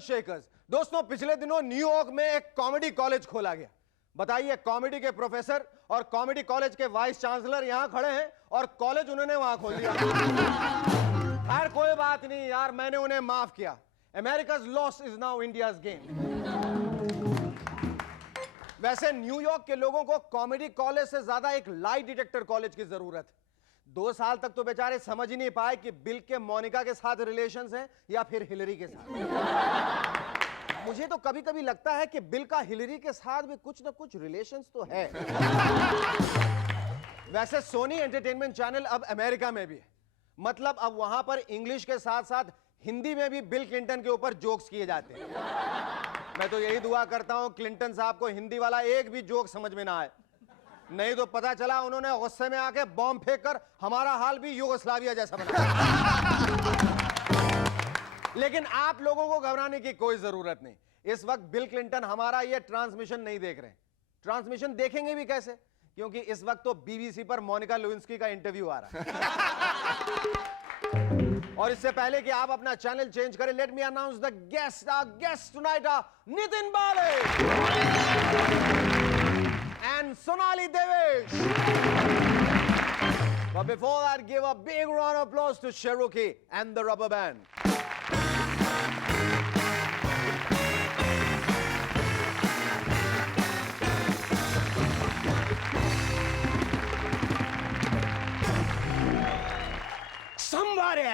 Shakers. दोस्तों, पिछले दिनों न्यूयॉर्क में एक कॉमेडी कॉलेज खोला गया। बताइए, कॉमेडी के प्रोफेसर और कॉमेडी कॉलेज के वाइस चांसलर यहां खड़े हैं और कॉलेज उन्होंने वहां खोल दिया। यार कोई बात नहीं यार, मैंने उन्हें माफ किया। America's loss is now India's gain. वैसे न्यूयॉर्क के लोगों को कॉमेडी कॉलेज से ज्यादा एक लाई डिटेक्टर कॉलेज की जरूरत है। 2 साल तक तो बेचारे समझ ही नहीं पाए कि बिल के मोनिका के साथ रिलेशंस हैं या फिर हिलरी के साथ। मुझे तो कभी कभी लगता है कि बिल का हिलरी के साथ भी कुछ ना कुछ रिलेशंस तो है। वैसे सोनी एंटरटेनमेंट चैनल अब अमेरिका में भी है। मतलब अब वहां पर इंग्लिश के साथ साथ हिंदी में भी बिल क्लिंटन के ऊपर जोक्स किए जाते हैं। मैं तो यही दुआ करता हूं क्लिंटन साहब को हिंदी वाला एक भी जोक समझ में ना आए, नहीं तो पता चला उन्होंने गुस्से में आके बॉम्ब फेंक कर हमारा हाल भी यूगोस्लाविया जैसा बना। लेकिन आप लोगों को घबराने की कोई जरूरत नहीं। इस वक्त बिल क्लिंटन हमारा ये ट्रांसमिशन नहीं देख रहे। ट्रांसमिशन देखेंगे भी कैसे, क्योंकि इस वक्त तो बीबीसी पर मोनिका लेविंस्की का इंटरव्यू आ रहा है। और इससे पहले कि आप अपना चैनल चेंज करें, let me announce the guest. Our guest tonight are Nitin Bale and Sonali Devesh. But before that, give a big round of applause to Cherokee and the Rubber Band. Somebody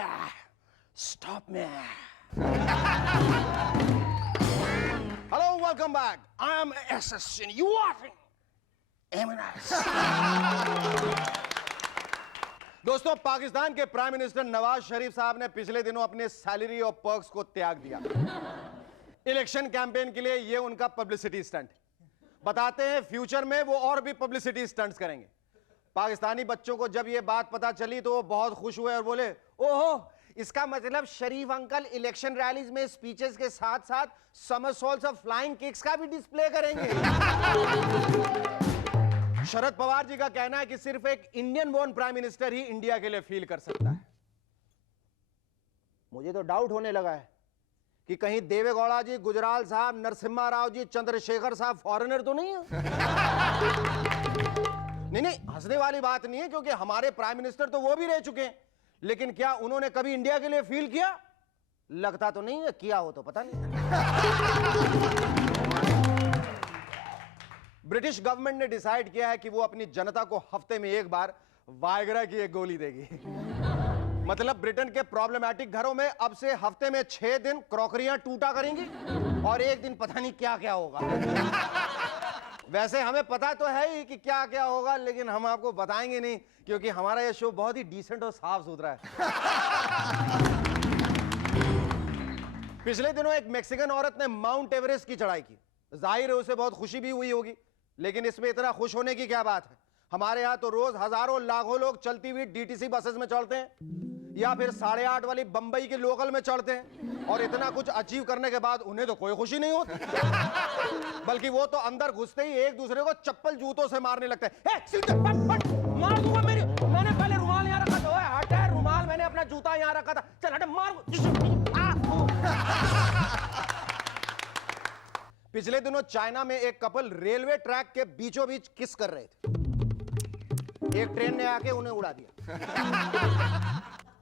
stop me. Hello, welcome back. I am assassin. You are दोस्तों, पाकिस्तान के prime minister Nawaz Sharif साहब ने पिछले दिनों अपने salary और perks को त्याग दिया। इलेक्शन कैंपेन के लिए यह उनका पब्लिसिटी स्टंट। बताते हैं फ्यूचर में वो और भी पब्लिसिटी स्टंट्स करेंगे। पाकिस्तानी बच्चों को जब यह बात पता चली तो वो बहुत खुश हुए और बोले, ओहो, इसका मतलब शरीफ अंकल इलेक्शन रैलीज में स्पीचेस के साथ साथ समरसॉल्ट्स और फ्लाइंग किक्स का भी डिस्प्ले करेंगे। शरद पवार जी का कहना है कि सिर्फ एक इंडियन बोर्न प्राइम मिनिस्टर ही इंडिया के लिए फील कर सकता है। मुझे तो डाउट होने लगा है कि कहीं देवेगौड़ा जी, गुजराल साहब, नरसिम्हा राव जी, चंद्रशेखर साहब फॉरेनर तो नहीं है। नहीं, हंसने वाली बात नहीं है, क्योंकि हमारे प्राइम मिनिस्टर तो वो भी रह चुके हैं। लेकिन क्या उन्होंने कभी इंडिया के लिए फील किया? लगता तो नहीं है, किया हो तो पता नहीं। ब्रिटिश गवर्नमेंट ने डिसाइड किया है कि वो अपनी जनता को हफ्ते में एक बार वायग्रा की एक गोली देगी। मतलब ब्रिटेन के प्रॉब्लमैटिक घरों में अब से हफ्ते में 6 दिन क्रॉकरियां टूटा करेंगी और एक दिन पता नहीं क्या क्या होगा। वैसे हमें पता तो है ही कि क्या क्या होगा, लेकिन हम आपको बताएंगे नहीं, क्योंकि हमारा यह शो बहुत ही डिसेंट और साफ सुथरा है। पिछले दिनों एक मैक्सिकन औरत ने माउंट एवरेस्ट की चढ़ाई की। जाहिर है उसे बहुत खुशी भी हुई होगी, लेकिन इसमें इतना खुश होने की क्या बात है। हमारे यहां तो रोज हजारों लाखों लोग चलती हुई डीटीसी बसेस में चढ़ते हैं या फिर 8:30 वाली बंबई के लोकल में चढ़ते हैं, और इतना कुछ अचीव करने के बाद उन्हें तो कोई खुशी नहीं होती। बल्कि वो तो अंदर घुसते ही एक दूसरे को चप्पल जूतों से मारने लगते हैं। मार दूंगा मेरी, मैंने पहले रुमाल यहां रखा था। हट है रुमाल, मैंने अपना जूता यहां रखा था। चल हट, मार। पिछले दिनों चाइना में एक कपल रेलवे ट्रैक के बीचों बीच किस कर रहे थे। एक ट्रेन ने आके उन्हें उड़ा दिया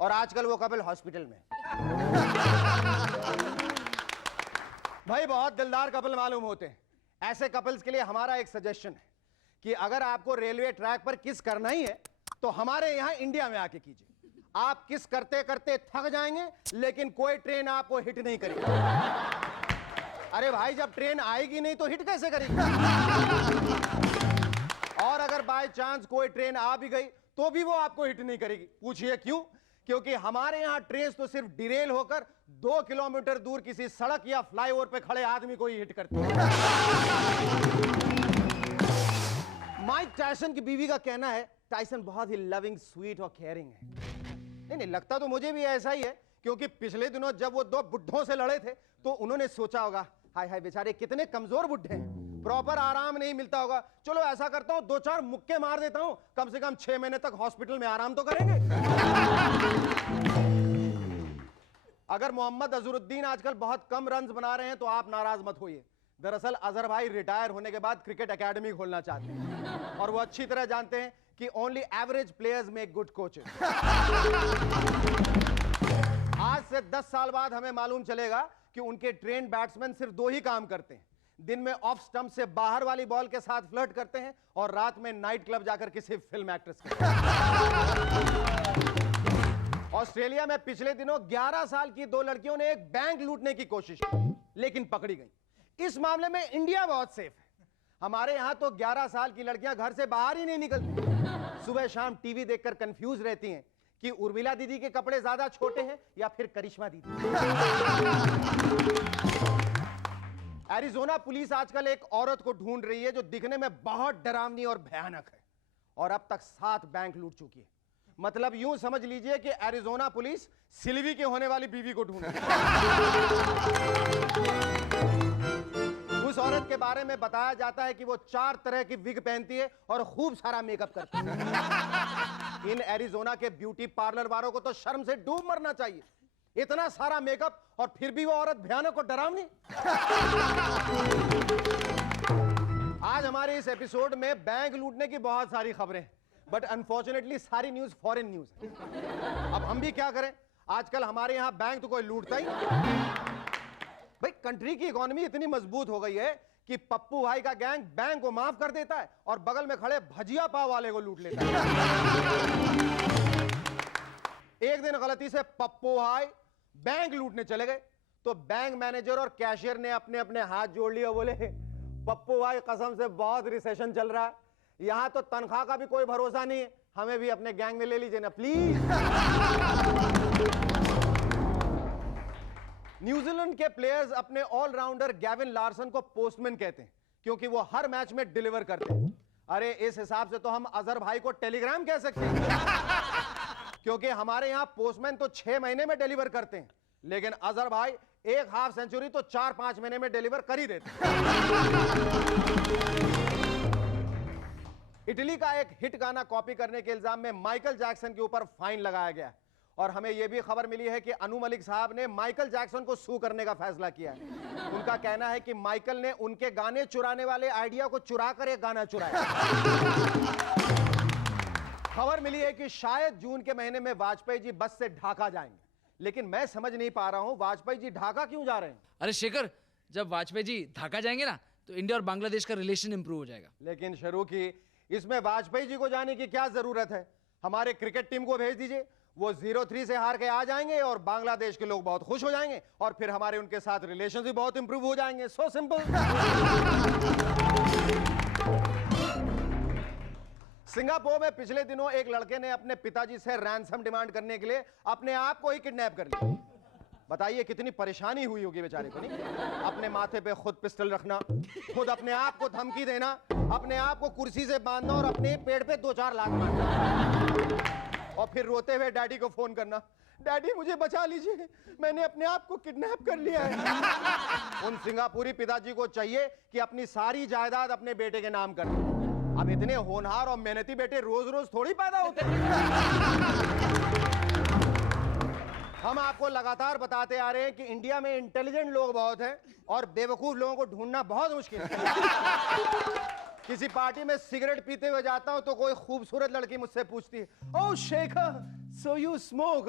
और आजकल वो कपल हॉस्पिटल में। भाई बहुत दिलदार कपल मालूम होते हैं। ऐसे कपल्स के लिए हमारा एक सजेशन है कि अगर आपको रेलवे ट्रैक पर किस करना ही है तो हमारे यहां इंडिया में आके कीजिए। आप किस करते करते थक जाएंगे, लेकिन कोई ट्रेन आपको हिट नहीं करेगी। अरे भाई, जब ट्रेन आएगी नहीं तो हिट कैसे करेगी? और अगर बाय चांस कोई ट्रेन आ भी गई तो भी वो आपको हिट नहीं करेगी। पूछिए क्यों? क्योंकि हमारे यहां ट्रेन तो सिर्फ डिरेल होकर 2 किलोमीटर दूर किसी सड़क या फ्लाईओवर पे खड़े आदमी को ही हिट करती है। माइक टायसन की बीवी का कहना है टायसन बहुत ही लविंग, स्वीट और केयरिंग है। नहीं, लगता तो मुझे भी ऐसा ही है, क्योंकि पिछले दिनों जब वो 2 बुड्ढों से लड़े थे तो उन्होंने सोचा होगा, हाय हाय बेचारे कितने कमजोर बुड्ढे हैं, प्रॉपर आराम नहीं मिलता होगा। चलो ऐसा करता हूं, 2-4 मुक्के मार देता हूं, कम से कम 6 महीने तक हॉस्पिटल में आराम तो करेंगे। अगर मोहम्मद अजहरुद्दीन आजकल बहुत कम रन्स बना रहे हैं तो आप नाराज मत होइए। दरअसल अजहर भाई रिटायर होने के बाद क्रिकेट एकेडमी खोलना चाहते हैं और वो अच्छी तरह जानते हैं कि only average players make good coaches. आज से 10 साल बाद हमें मालूम चलेगा कि उनके ट्रेन बैट्समैन सिर्फ 2 ही काम करते हैं, दिन में ऑफ स्टंप से बाहर वाली बॉल के साथ फ्लर्ट करते हैं और रात में नाइट क्लब जाकर किसी फिल्म एक्ट्रेस के। ऑस्ट्रेलिया में पिछले दिनों 11 साल की 2 लड़कियों ने एक बैंक लूटने की कोशिश की लेकिन पकड़ी गई। इस मामले में इंडिया बहुत सेफ है। हमारे यहां तो 11 साल की लड़कियां घर से बाहर ही नहीं निकलती। सुबह शाम टीवी देखकर कंफ्यूज रहती हैं कि उर्मिला दीदी के कपड़े ज्यादा छोटे हैं या फिर करिश्मा दीदी। एरिज़ोना पुलिस आजकल एक औरत को ढूंढ रही है जो दिखने में बहुत डरावनी और भयानक है और अब तक 7 बैंक लूट चुकी है। मतलब यूं समझ लीजिए कि एरिज़ोना पुलिस सिल्वी के होने वाली बीवी को ढूंढ रही है। उस औरत के बारे में बताया जाता है कि वो 4 तरह की विग पहनती है और खूब सारा मेकअप करती है। इन एरिज़ोना के ब्यूटी पार्लर वालों को तो शर्म से डूब मरना चाहिए। इतना सारा मेकअप और फिर भी वो औरत भयानक और डरावनी। आज हमारे इस एपिसोड में बैंक लूटने की बहुत सारी खबरें हैं, बट अनफॉर्चुनेटली सारी न्यूज फॉरेन न्यूज है। अब हम भी क्या करें, आजकल हमारे यहां बैंक तो कोई लूटता ही नहीं। भाई कंट्री की इकोनॉमी इतनी मजबूत हो गई है कि पप्पू भाई का गैंग बैंक को माफ कर देता है और बगल में खड़े भजिया पाव वाले को लूट लेता है। एक दिन गलती से पप्पू भाई बैंक लूटने चले गए तो बैंक मैनेजर और कैशियर ने अपने अपने हाथ जोड़ लिए और बोले, पप्पू भाई कसम से बहुत रिसेशन चल रहा है, यहां तो तनख्वाह का भी कोई भरोसा नहीं है, हमें भी अपने गैंग में ले लीजिए ना प्लीज। न्यूजीलैंड के प्लेयर्स अपने ऑलराउंडर गैविन लार्सन को पोस्टमैन कहते हैं क्योंकि वो हर मैच में डिलीवर करते हैं। अरे इस हिसाब से तो हम अजहर भाई को टेलीग्राम कह सकते हैं क्योंकि हमारे यहां पोस्टमैन तो 6 महीने में डिलीवर करते हैं, लेकिन अजहर भाई एक हाफ सेंचुरी तो 4-5 महीने में डिलीवर कर ही देते हैं। इटली का एक हिट गाना कॉपी करने के इल्जाम में माइकल जैक्सन के ऊपर फाइन लगाया गया और हमें यह भी खबर मिली है कि अनु मलिक साहब ने माइकल जैक्सन को सू करने का फैसला किया है। उनका कहना है कि माइकल ने उनके गाने चुराने वाले आइडिया को चुरा कर एक गाना चुराया। खबर मिली है कि शायद जून के महीने में वाजपेयी जी बस से ढाका जाएंगे, लेकिन मैं समझ नहीं पा रहा हूं वाजपेयी जी ढाका क्यों जा रहे हैं। अरे शेखर, जब वाजपेयी जी ढाका जाएंगे ना तो इंडिया और बांग्लादेश का रिलेशन इंप्रूव हो जाएगा। लेकिन शुरू की इसमें वाजपेयी जी को जाने की क्या जरूरत है। हमारे क्रिकेट टीम को भेज दीजिए, वो 0-3 से हार के आ जाएंगे और बांग्लादेश के लोग बहुत खुश हो जाएंगे और फिर हमारे उनके साथ रिलेशन भी बहुत इंप्रूव हो जाएंगे। So simple. सिंगापुर में पिछले दिनों एक लड़के ने अपने पिताजी से रैंसम डिमांड करने के लिए अपने आप को ही किडनैप कर लिया। बताइए कितनी परेशानी हुई होगी बेचारे को। नहीं, अपने माथे पे खुद पिस्टल रखना, खुद अपने आप को धमकी देना, अपने आप को कुर्सी से बांधना और अपने पेड़ पे 2-4 लात मारना और फिर रोते हुए डैडी को फोन करना, डैडी मुझे बचा लीजिए, मैंने अपने आप को किडनैप कर लिया है। उन सिंगापुरी पिताजी को चाहिए कि अपनी सारी जायदाद अपने बेटे के नाम कर दें। अब इतने होनहार और मेहनती बेटे रोज रोज थोड़ी पैदा होते हैं। हम आपको लगातार बताते आ रहे हैं कि इंडिया में इंटेलिजेंट लोग बहुत हैं और बेवकूफ लोगों को ढूंढना बहुत मुश्किल है। किसी पार्टी में सिगरेट पीते हुए जाता हूं तो कोई खूबसूरत लड़की मुझसे पूछती है, ओह शेखर, सो यू स्मोक?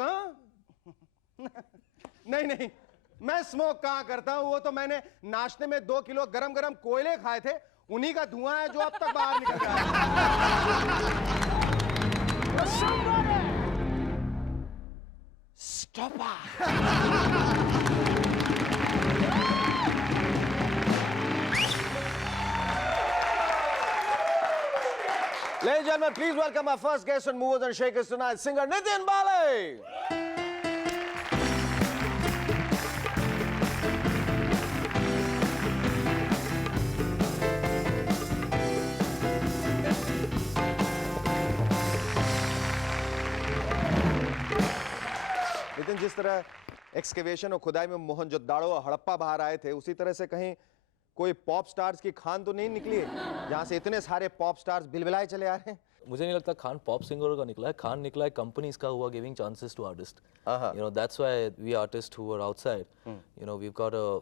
नहीं नहीं, मैं स्मोक कहां करता हूं, वो तो मैंने नाश्ते में 2 किलो गरम गरम कोयले खाए थे, उन्हीं का धुआं है जो अब तक बाहर निकल रहा है। Stop it! Ladies and gentlemen, please welcome our first guest on Movers and Shakers tonight, singer Nitin Bale. Nitin, जिस तरह एक्सकेवेशन और खुदाई में मोहनजोदाड़ो और हड़प्पा बाहर आए थे, उसी तरह से कहीं कोई पॉप स्टार्स की खान तो नहीं निकली है जहां से इतने सारे पॉप स्टार्स बिलबिलाए चले आ रहे हैं। मुझे नहीं लगता खान पॉप सिंगर का निकला है, खान निकला है कंपनीज का हुआ giving chances to artist. You know, that's why we artists who are outside, you know, we've got a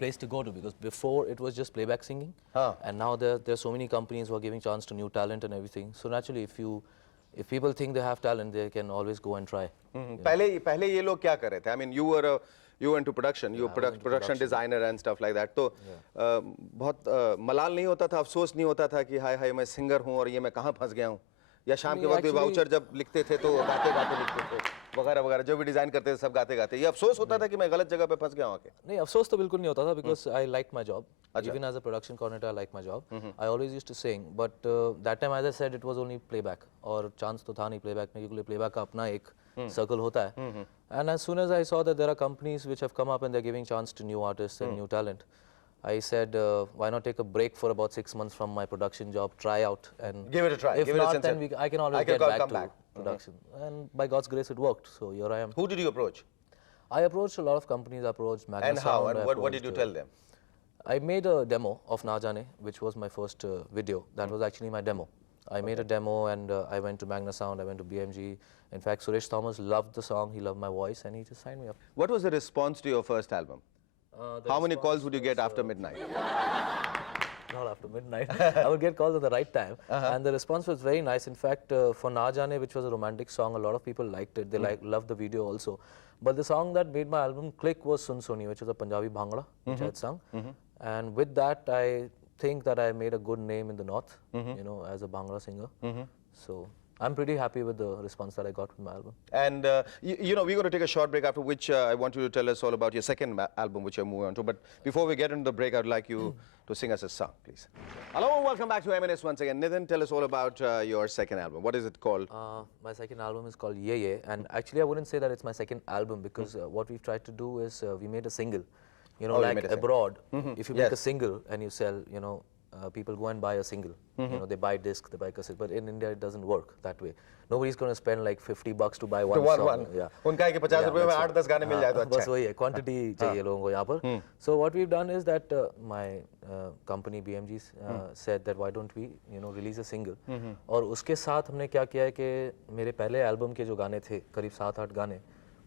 place to go to, because before it was just playback singing, and now there's so many companies who are giving chance to new talent and everything. So naturally, if people think they have talent, they can always go and try. पहले ये लोग क्या कर रहे थे? I mean, you were into production, you were production designer and stuff like that. तो बहुत मलाल नहीं होता था, अफसोस नहीं होता था कि हाय हाय मैं सिंगर हूँ और ये मैं कहाँ फंस गया हूँ? या शाम के वक्त भी वाउचर जब लिखते थे तो गाते गाते लिखते थे वगैरह वगैरह, जो भी डिजाइन करते थे सब गाते गाते, ये अफसोस होता था कि मैं गलत जगह पे फंस गया हूँ आके? नहीं, अफसोस तो बिल्कुल नहीं होता था, because I liked my job. Even as a production coordinator, I liked my job. I always used to sing, but that time, as I said, it was only playback, और chance तो था नहीं playback में, क्योंकि playback का अपना एक circle होता है. And as soon as I saw that there are companies which have come up and they're giving chance to new artists and new talent, I said, why not take a break for about 6 months from my production job, try out, and Give it a try. if Give it a not, sense then of- I can always I can get back come to back. production. And by God's grace, it worked. So here I am. Who did you approach? I approached a lot of companies. I approached Magna And how? Sound, And I what did you approached, tell them? I made a demo of Na Jaane, which was my first video. That was actually my demo. I made a demo, and I went to Magna Sound, I went to BMG. In fact, Suresh Thomas loved the song, he loved my voice, and he just signed me up. What was the response to your first album? How many calls would you get after midnight? Not after midnight. I would get calls at the right time. And the response was very nice. In fact, for Na Jaane, which was a romantic song, a lot of people liked it. They loved the video also. But the song that made my album click was Sun Soni, which was a Punjabi Bhangra, which I had sung. And with that, I think that I made a good name in the north, you know, as a Bhangra singer. So I'm pretty happy with the response that I got with my album. And you know, we're going to take a short break, after which I want you to tell us all about your second album, which you're moving on to. But before we get into the break, I'd like you to sing us a song, please. Hello and welcome back to M&S once again. Nitin, tell us all about your second album. What is it called? My second album is called Ye Ye, and actually I wouldn't say that it's my second album, because what we've tried to do is we made a single. You know, Oh, you like made a single. abroad, if you make a Yes. single and you sell, you know, people go and buy a single. You know, they buy disc, they buy cassette. But in India, it doesn't work that way. Nobody's going to spend like $50 to buy one song. Yeah. उनका है कि 50 रुपए में that's 8-10 गाने मिल जाए तो अच्छा बस वही है, quantity चाहिए लोगों को यहाँ पर. So what we've done is that my company BMG said that why don't we, you know, release a single. और उसके साथ हमने क्या किया है कि मेरे पहले एल्बम के जो गाने थे, करीब 7-8 गाने,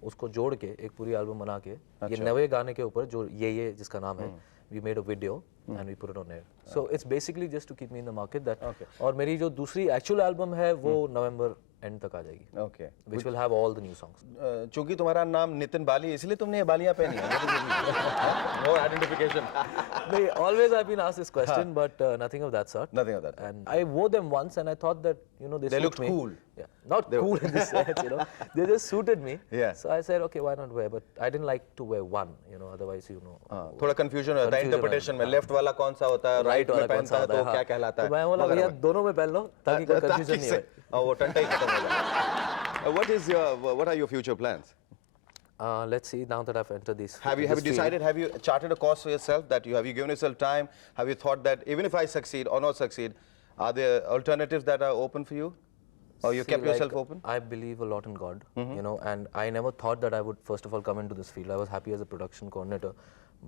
उसको जोड़ के एक पूरी एल्बम बना के ये नवे गाने के ऊपर जो ये जिसका नाम है, we made a video and we put it on air. So it's basically just to keep me in the market. That और मेरी जो दूसरी एक्चुअल एल्बम है वो नवंबर एंड तक आ जाएगी, Okay. which will have all the new songs. चूंकि तुम्हारा नाम नितिन बाली, इसलिए तुमने ये बालियां पहनी है. More identification. They always have been asked this question, but nothing of that sort. Nothing of that. And I wore them once, and I thought that, you know, they suit looked me. cool. Yeah, not cool in this sense, you know. They just suited me. Yeah. So I said, okay, why not wear? But I didn't like to wear one, you know. Otherwise, you know. थोड़ा confusion होता है interpretation में. Left वाला कौन सा होता है, right में वाला कौन पहनता सा है होता तो है, क्या हाँ. कहलाता है. तो मैं बोला भैया दोनों में पहन लो ताकि कोई confusion नहीं हो. वो टंटा ही खत्म हो जाए. What are your future plans? Let's see, now that I've entered this. Have you this field. decided, have you charted a course for yourself, that have you given yourself time? Have you thought that even if I succeed or not succeed, are there alternatives that are open for you? Or you See, kept yourself like, open? I believe a lot in God, you know, and I never thought that I would first of all come into this field. I was happy as a production coordinator,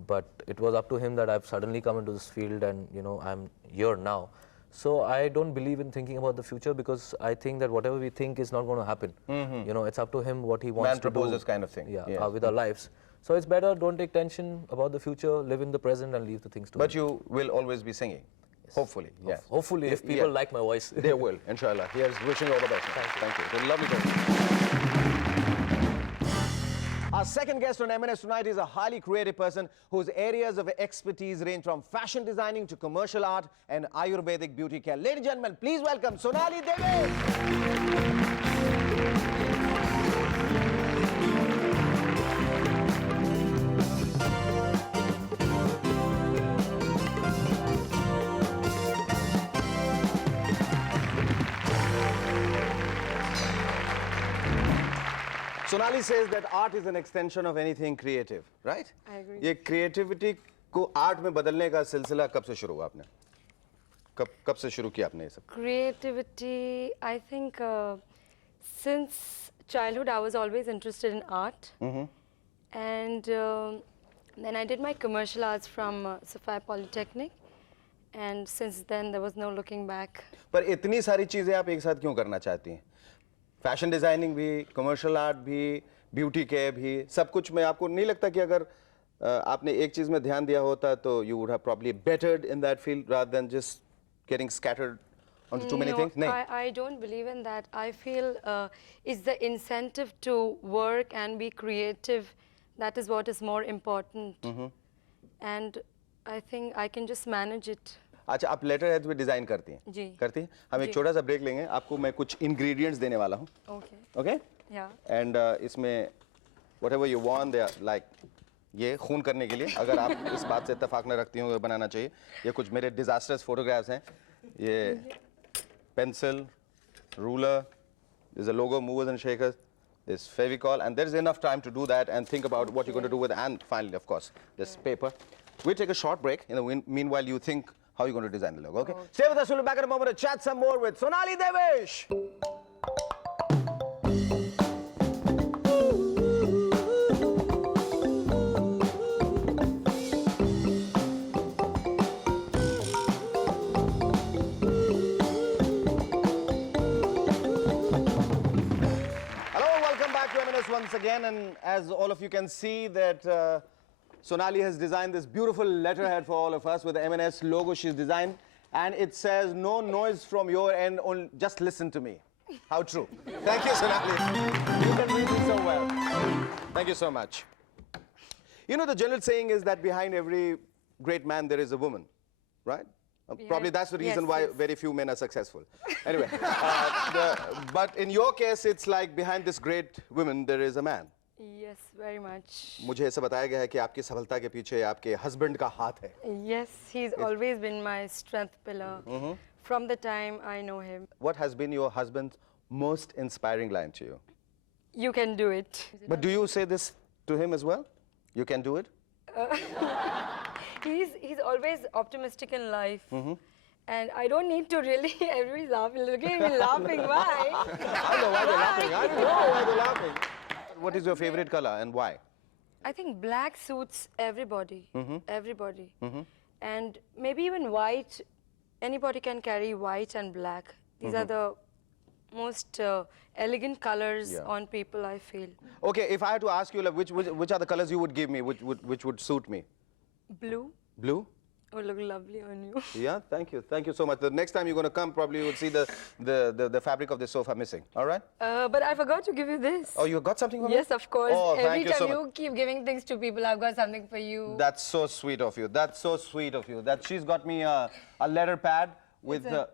but it was up to him that I've suddenly come into this field, and you know, I'm here now. So I don't believe in thinking about the future, because I think that whatever we think is not going to happen. You know, it's up to him what he wants Man to do. proposes kind of thing. Yeah, Yes. with our lives. So it's better, don't take tension about the future, live in the present and leave the things to But him. you will always be singing. Hopefully, yes. Hopefully, if people like my voice. They will, inshallah. Here's wishing you all the best. Thank you. It's been lovely talking to you. Our second guest on M&S tonight is a highly creative person whose areas of expertise range from fashion designing to commercial art and Ayurvedic beauty care. Ladies and gentlemen, please welcome Sonali Devi. Sonali says that art is an extension of anything creative, right? I agree. ये creativity को art में बदलने का सिलसिला कब से शुरू हुआ आपने? कब से शुरू किया आपने ये सब? Creativity, I think since childhood I was always interested in art. And then I did my commercial arts from Sophia Polytechnic. And since then there was no looking back. पर इतनी सारी चीजें आप एक साथ क्यों करना चाहती हैं? फैशन डिजाइनिंग भी, कमर्शियल आर्ट भी, ब्यूटी केयर भी, सब कुछ में आपको नहीं लगता कि अगर आपने एक चीज में ध्यान दिया होता तो you would have probably bettered in that field rather than just getting scattered onto too many things? नहीं. I don't believe in that. I feel it's the incentive to work and be creative. That is what is more important. And I think I can just manage it. अच्छा, आप letter head भी design करती हैं? जी. करती हैं? हम एक जी. छोटा सा ब्रेक लेंगे, आपको मैं कुछ इंग्रेडिएंट्स देने वाला हूँ. Okay. ओके? Yeah. एंड इसमें whatever you want, they are like ये खून करने के लिए, अगर आप इस बात से इत्तेफाक न रखती हो, बनाना चाहिए. ये कुछ मेरे डिजास्टर्स फोटोग्राफ्स हैं. ये pencil, ruler, there's a logo, movers and shakers, there's Fevicol, and there's enough time to do that and think about what you're going to do with it. And finally, of course, this paper. We'll take a short break. In the meanwhile, you think how you're going to design the logo. Okay? Stay with us. We'll be back in a moment to chat some more with Sonali Devesh. Once again, and as all of you can see that Sonali has designed this beautiful letterhead for all of us with the M&S logo she's designed, and it says no noise from your end, only just listen to me. How true. Thank you, Sonali. You can read it so well. Thank you so much. You know, the general saying is that behind every great man there is a woman, right? Probably that's the reason why very few men are successful. Anyway, but in your case, it's like behind this great woman, there is a man. Yes, very much. मुझे ऐसा बताया गया है कि आपकी सफलता के पीछे आपके husband का हाथ है. Yes, he's always been my strength pillar from the time I know him. What has been your husband's most inspiring line to you? You can do it. But do you say this to him as well? You can do it? He's always optimistic in life. And I don't need to really, everybody's laughing. Look at me laughing, why? I know why they're laughing. I don't know why they're laughing. What is your favorite color and why? I think black suits everybody. Everybody. And maybe even white. Anybody can carry white and black. These are the most elegant colors on people, I feel. Okay, if I had to ask you, like, which are the colors you would give me, which would suit me? Blue. Blue? Oh, look lovely on you. Yeah, thank you. Thank you so much. The next time you're going to come, probably you will see the fabric of the sofa missing. All right? But I forgot to give you this. Oh, you got something for me? Yes, of course. Oh, Every thank you time so much. you keep giving things to people, I've got something for you. That's so sweet of you. That's so sweet of you. That she's got me a letter pad with a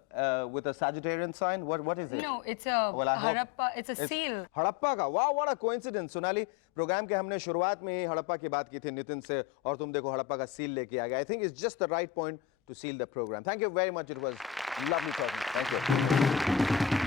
Sagittarian sign. What is it? No, it's a Well, I hope- Harappa. It's a seal. Harappa का. Wow, what a coincidence. Sonali, programme के हमने शुरुआत में ही हड़प्पा की बात की थी नितिन से, और तुम देखो हड़प्पा का सील लेके आ गया. I think it's just the right point to seal the program. Thank you very much. It was lovely talking. Thank you.